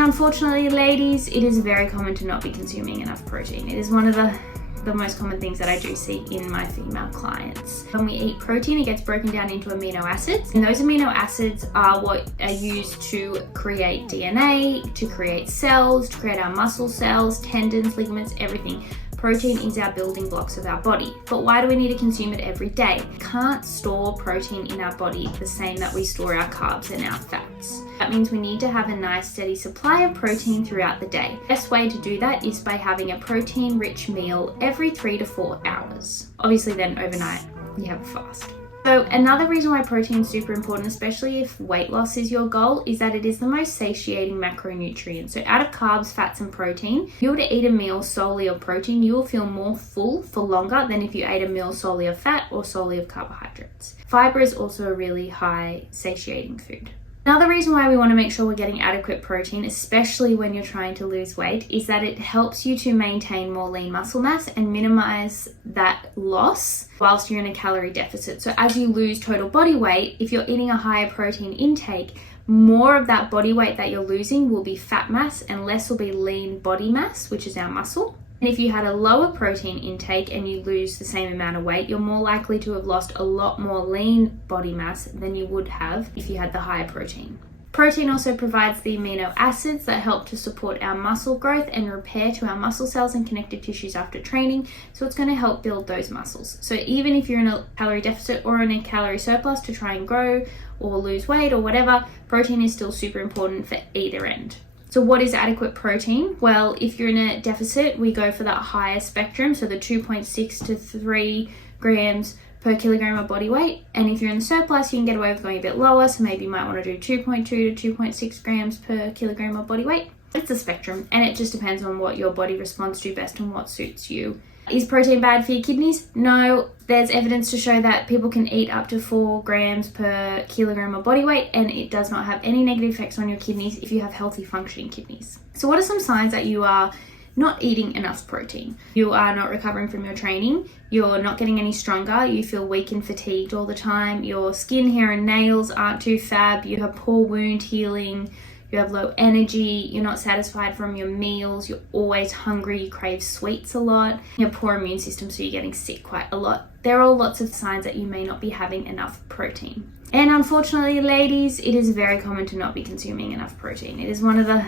And unfortunately, ladies, it is very common to not be consuming enough protein. It is one of the most common things that I do see in my female clients. When we eat protein, it gets broken down into amino acids, and those amino acids are what are used to create DNA, to create cells, to create our muscle cells, tendons, ligaments, everything. Protein is our building blocks of our body. But why do we need to consume it every day? We can't store protein in our body the same that we store our carbs and our fats. That means we need to have a nice steady supply of protein throughout the day. The best way to do that is by having a protein-rich meal every 3 to 4 hours. Obviously then overnight you have a fast. So another reason why protein is super important, especially if weight loss is your goal, is that it is the most satiating macronutrient. So out of carbs, fats, and protein, if you were to eat a meal solely of protein, you will feel more full for longer than if you ate a meal solely of fat or solely of carbohydrates. Fiber is also a really high satiating food. Another reason why we want to make sure we're getting adequate protein, especially when you're trying to lose weight, is that it helps you to maintain more lean muscle mass and minimize that loss whilst you're in a calorie deficit. So as you lose total body weight, if you're eating a higher protein intake, more of that body weight that you're losing will be fat mass and less will be lean body mass, which is our muscle. And if you had a lower protein intake and you lose the same amount of weight, you're more likely to have lost a lot more lean body mass than you would have if you had the higher protein. Protein also provides the amino acids that help to support our muscle growth and repair to our muscle cells and connective tissues after training. So it's going to help build those muscles. So even if you're in a calorie deficit or in a calorie surplus to try and grow or lose weight or whatever, protein is still super important for either end. So what is adequate protein? Well, if you're in a deficit, we go for that higher spectrum, so the 2.6 to 3 grams per kilogram of body weight. And if you're in the surplus, you can get away with going a bit lower, so maybe you might want to do 2.2 to 2.6 grams per kilogram of body weight. It's a spectrum, and it just depends on what your body responds to best and what suits you. Is protein bad for your kidneys? No. There's evidence to show that people can eat up to 4 grams per kilogram of body weight, and it does not have any negative effects on your kidneys if you have healthy functioning kidneys. So what are some signs that you are not eating enough protein? You are not recovering from your training, you're not getting any stronger, you feel weak and fatigued all the time, your skin, hair and nails aren't too fab, you have poor wound healing, you have low energy, you're not satisfied from your meals, you're always hungry, you crave sweets a lot, you have poor immune system, so you're getting sick quite a lot. There are all lots of signs that you may not be having enough protein. And unfortunately, ladies, it is very common to not be consuming enough protein. It is one of the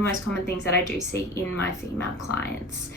most common things that I do see in my female clients.